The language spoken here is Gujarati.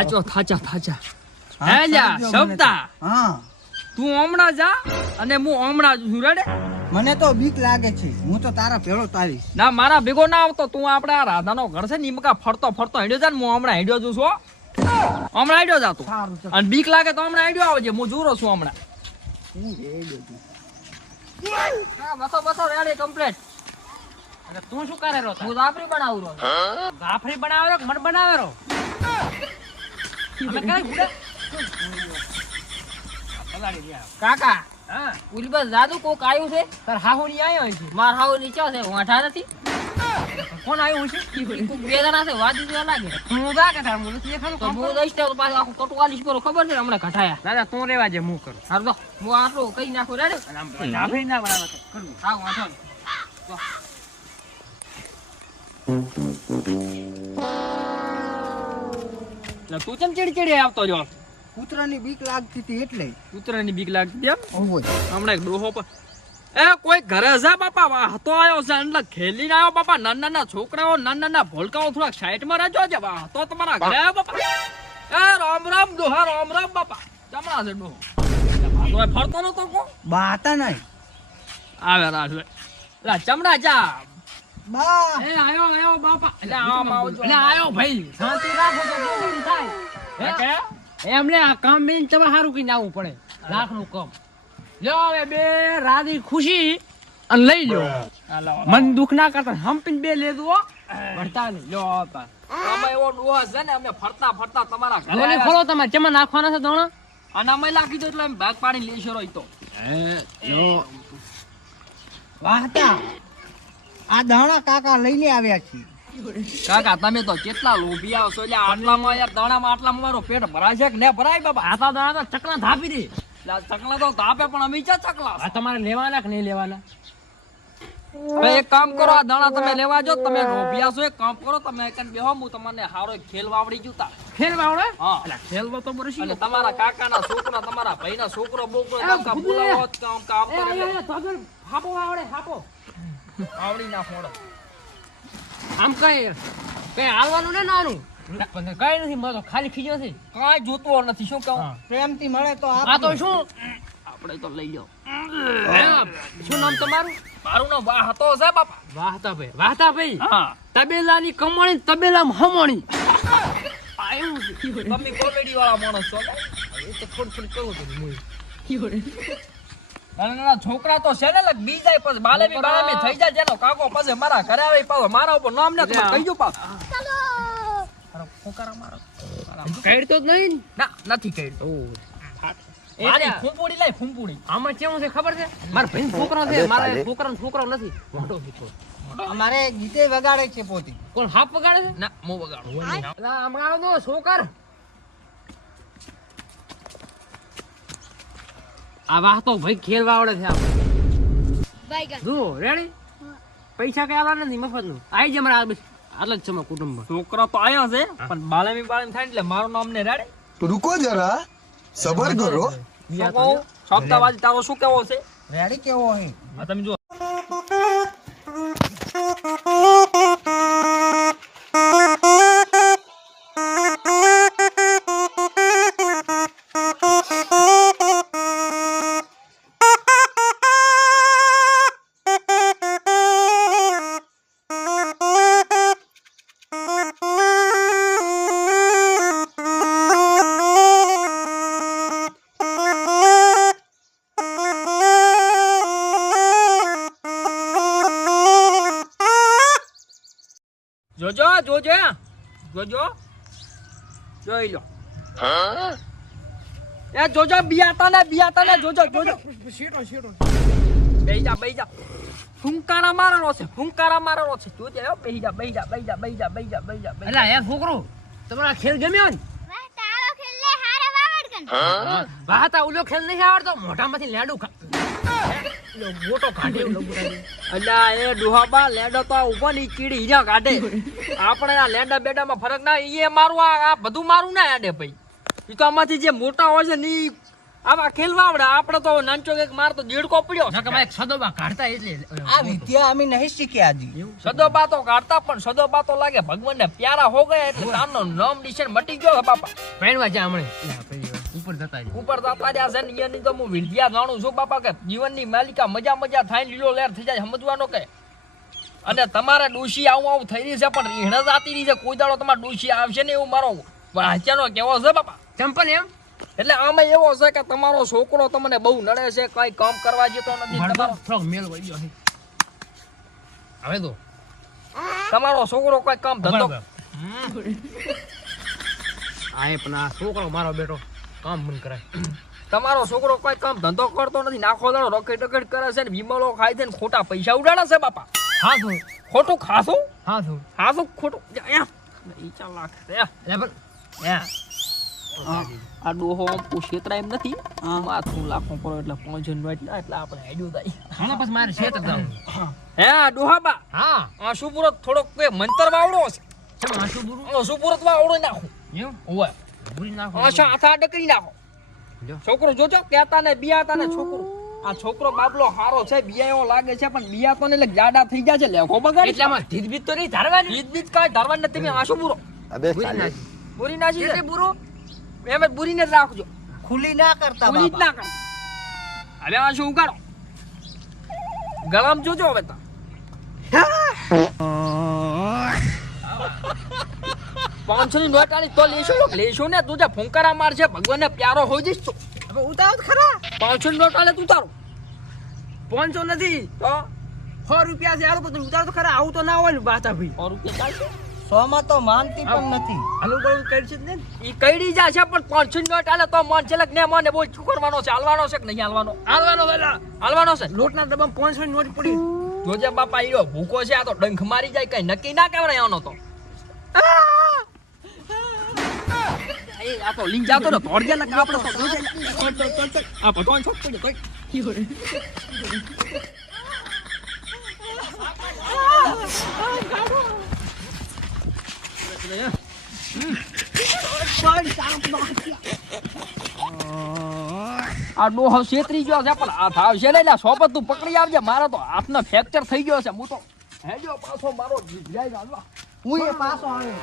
થાચા હે લ્યા શબ્દા હા તું હમણાં જા અને હું હમણાં જ છું રેડે મને તો બીક લાગે છે હું તો તારા ભેળો તારીશ ના મારા ભેગો ના આવતો તું આપણે આ રાધાનો ઘર છે ને ઈમકા ફરતો હેડ્યો જા ને હું હમણાં હેડ્યો છું છો હમણાં હેડ્યો જા તું સારું ચાલ. અને બીક લાગે તો હમણાં હેડ્યો આવજે હું જોરો છું હમણાં હું રેડ્યો છું. હા બસો રેડી કમ્પ્લીટ અને તું શું કરે રો હું જાફરી બનાવું છું જાફરી બનાવેરો કે મન બનાવેરો અમે કઈ ગુડા પલાડી ગયા કાકા હા ઉલી બસ જાદુ કોક આવ્યું છે તાર હાહુની આયો છે માર હાવ નીચે છે વાંઠા નથી કોણ આવ્યું છે તું બે જણા છે વાદી દેવા લાગે હું જા કે તાર મું નથી ખાનું તો હું દઈશ તો પાછું આખું કટવાલીશ કરો ખબર છે હમણાં ઘટાયા દાદા તું રેવા જે હું કરું હાર તો હું આટલું કઈ નાખું રેડે જાફરી ના બનાવે તો કરું હા વાંધો નહીં. એટલે તું ચમ ચીડચીડી આવતો જો કૂતરાની બીક લાગતી હતી એટલે કૂતરાની બીક લાગતી એમ ઓય હમણાં એક ડોહો પર એ કોઈ ઘરે જા બાપા હતો આવ્યો છે એટલે ખેલીને આવ્યો બાપા નાના છોકરાઓ નાના ભોલકાઓ થોડાક સાઈડમાં રહેજો છે તો તમારા ઘરે આવ્યો બાપા એ રામ ડોહા રામ બાપા જમણા છે ડોહો ભાગો ફરતો નતો કો બાતા નહીં આવે રાજ લા ચમડા જા બા એ આયો બાપા એટલે આમ આવજો એટલે આયો ભાઈ શાંતિ રાખો તો કેમ થાય હે કે એમને આ કામ બેન તમે સારું કઈ આવવું પડે લાખનું કામ લ્યો હવે બે રાધી ખુશી અને લઈ લ્યો હાલો મન દુખ ના કરતા હંપીને બે લેજો ભરતા નહીં લ્યો આપા અમે એવો ડોહો છે ને અમે ફરતા તમારા ઘરે ગોલી ખોલો તમારે ચેમાં નાખવાના છે દોણા અને અમે લાગી દો એટલે અમે ભાગ પાડી લેશો રોય તો વાહતા આ દાણા કાકા લઈને આવ્યા છે કાકા તમે તો કેટલા લોભી આવશો એટલે આટલામાં યાર દાણામાં આટલામાં મારો પેટ ભરાય છે કે ને ભરાય બાબા આતા દાણા તો ચકલા ધાપી દે ચકલા તો તાપે પણ અમે ક્યાં ચકલા આ તમારે લેવાના કે નહીં લેવાના હવે એક કામ કરો આ દાણા તમે લેવા જો તમે લોભિયા છો એક કામ કરો તમે એકન બેહો હું તમને હારો એક ખેલ વાવડી જુતા ખેલ બાવડે હા એટલે ખેલ તો બરસી એટલે તમારા કાકાના છોકરા તમારા ભાઈના છોકરો બોકરો કાકા બોલાવો કામ કામ કરે હાપો આવડે હાપો આવડી ના ફોડો આમ કઈ હાલવાનું ને નાનું કઈ નથી મળતો ખાલી ખીજો છે કાંઈ જોતો નથી શું કહું હા. પ્રેમથી મળે તો આ તો શું આપણે તો લઈ લો શું નામ તમારું મારું નામ વાહ હતો છે બાપા વાહતા ભાઈ હા તબેલાની કમાણી તબેલામાં હમણી આયું છે તમે કોમેડી વાળા માણસ છો ને એ તો થોડું કહું તો નાના છોકરા તો છે ને લગ બી જાય પછી બાલેમી થઈ જાય જેનો કાકો પછી મારા ઘરે આવે પાછો મારા ઉપર નામ ને તમે કહી દો પાછો ફોકારા મારો કઈડતો જ નહીં ના નથી કહી દો મારી ફૂંપુડી લાય ફૂંપુડી આમાં કેવું છે ખબર છે મારા ભાઈ છોકરો છે મારા છોકરાનો છોકરો નથી મોટો છોકરો અમારે ગીતે વગાડે છે પોતી કોણ હાપ વગાડે છે ના મો વગાડો હમણાં તો છોકર આ વાહ તો ભાઈ ખેલ વાવડે છે આપણે જો રેડી પૈસા કઈ આવવાના નથી મફત નું આવી જાય મારા આટલા જ છે મારા કુટુંબ છોકરો તો આયો છે પણ બાલેમી થાય એટલે મારું નામ ને રેડે रुको जरा सबर करो શું કહું સપ્તાહવાદી તારો શું કેવો છે રેડી કેવો હે આ તમે જો જોજો જોઈ લો એ જોજો બિયાતા ને જોજો બેહી જા ફુંકારા મારવાનો છે જોજે હો બેહી જા અલા એ છોકરો તમારા ખેલ ગમ્યો ને વાહતા ઉલો ખેલ નહીં આવડતો મોઢામાંથી લેડું મોટો કાઢે અલ્યા એ ડોહાબા લેડો તો ઉભો ની ચીડી હીરા કાઢે આપણે આ લેડા બેડામાં ફરક ના એ મારું આ બધું મારું ના આડે ભાઈ ઈ તો આમાંથી જે મોટા હોય છે ને આમાં ખેલવા આવડે આપણે તો નાનચો એક માર તો દેડકો પડ્યો ના કે ભાઈ સદોબા કાઢતા એટલે આ વિદ્યા અમે નહીં શીખ્યા હજી. સદોબા તો કાઢતા પણ સદોબા તો લાગે ભગવાનને પ્યારા હો ગયા એટલે તારનો નામ નિશાન મટી ગયો છે બાપા. પહેરવા જા હમણે ઉપર જતા રહ્યા. ઉપર જતા રહ્યા છે ને એની તો હું વિદ્યા જાણું છું બાપા કે જીવનની માલિકા મજા મજા થાય ને લીલો લહેર થઈ જાય સમજવાનો કે. અને તમારે ડોશી આવું થઈ રહી છે પણ રીહણ જાતી રહી છે કોઈ દાડો તમારે ડોશી આવશે ને એવું મારો વાંચ્યાનો કેવો છે બાપા. ચંપલ એમ એટલે આમાં એવો છે કે તમારો છોકરો તમને બહુ નડે છે કઈ કામ કરવા જતો નથી તમારો થોડોક મેલ વળી ગયો છે. હવે તો તમારો છોકરો કોઈ કામ ધંધો આય પણ આ છોકરો મારો બેટો કામ મન કરાય. તમારો છોકરો કોઈ કામ ધંધો કરતો નથી નાખો દાડો રોકેટ રોકેટ કરે છે ને વિમલો ખાય છે ને ખોટા પૈસા ઉડાડે છે બાપા. હા શું ખોટું ખાસું હા શું ખાસું ખોટું ઈ ચાલ લાખ એટલે પણ આ ડોહો ક્ષેત્ર એમ નથી માથું લાખો પર એટલે પહોંચે એટલે આપણે હેડ્યું થાય. હમણાં પછી મારે ક્ષેત્ર જવું. હે ડોહાબા હા આ સુપુરત થોડોક કોઈ મંતર વાવડો છે. ચમ આટલું બુરું આ સુપુરત વાવડો નાખું એમ ઓય બુરી નાખો આશા હાથા ડકરી નાખો. જો. છોકરો જોજો કેતા ને બિયાતા ને છોકરો આ છોકરો બાબલો હારો છે બિયાયો લાગે છે પણ બિયાતો ને એટલે જાડા થઈ જાય છે લેખો બગાડી એટલામાં ધીરબીત તો નહીં ધારવાની બીજ બીજ કાંઈ ધારવાનું નથી. તમે આશુ પૂરો બુરી નાખી પૂરી નાખી એટલે છે બુરો એમ જ પૂરીને જ રાખજો ખુલ્લી ના કરતા પૂરી જ બાબા. ના કરો. હવે આશુ ઉગાડો ગળામાં જોજો હવે તો 500 ની નોટ આલી તો લેશો ને તું જે ફૂંકારા મારશે ભગવાનને પ્યારો હોઈ જઈશ તું. હવે ઉતારો તો ખરા 500 ની નોટ આલે તું તારું 500 નથી તો 100 રૂપિયા છે હાલો પણ ઉતારો તો ખરા આવું તો ના હોય ને બાતા ભાઈ 100 રૂપિયા ચાલશે. 100 માં તો માનતી પણ નથી. હાલો બળું કરશે જ ને ઈ કઈડી જશે પણ 500 ની નોટ આલે તો મન છે ને મને બોલ શું કરવાનો છે હાલવાનો છે કે નહીં હાલવાનો હાલવાનો વેલા હાલવાનો છે. લોટના ડબ્બામાં 500 ની નોટ પડી જોજે બાપા ઈયો ભૂકો છે આ તો ડંખ મારી જાય કઈ નક્કી ના કહેવાય આનો તો. એ આ તો લીંજા તો ધોડ ગયા ને આપણે તો જોજે આ ભગવાન છોક પડ્યો તોય આ ડોહો છેતરી ગયો છે પણ હાથ આવશે ને એટલે સોપત તું પકડી આવજે મારો તો હાથનો ફ્રેક્ચર થઈ ગયો છે હું તો હેજો પાછો મારો જાય હું એ પાછો આવ્યો.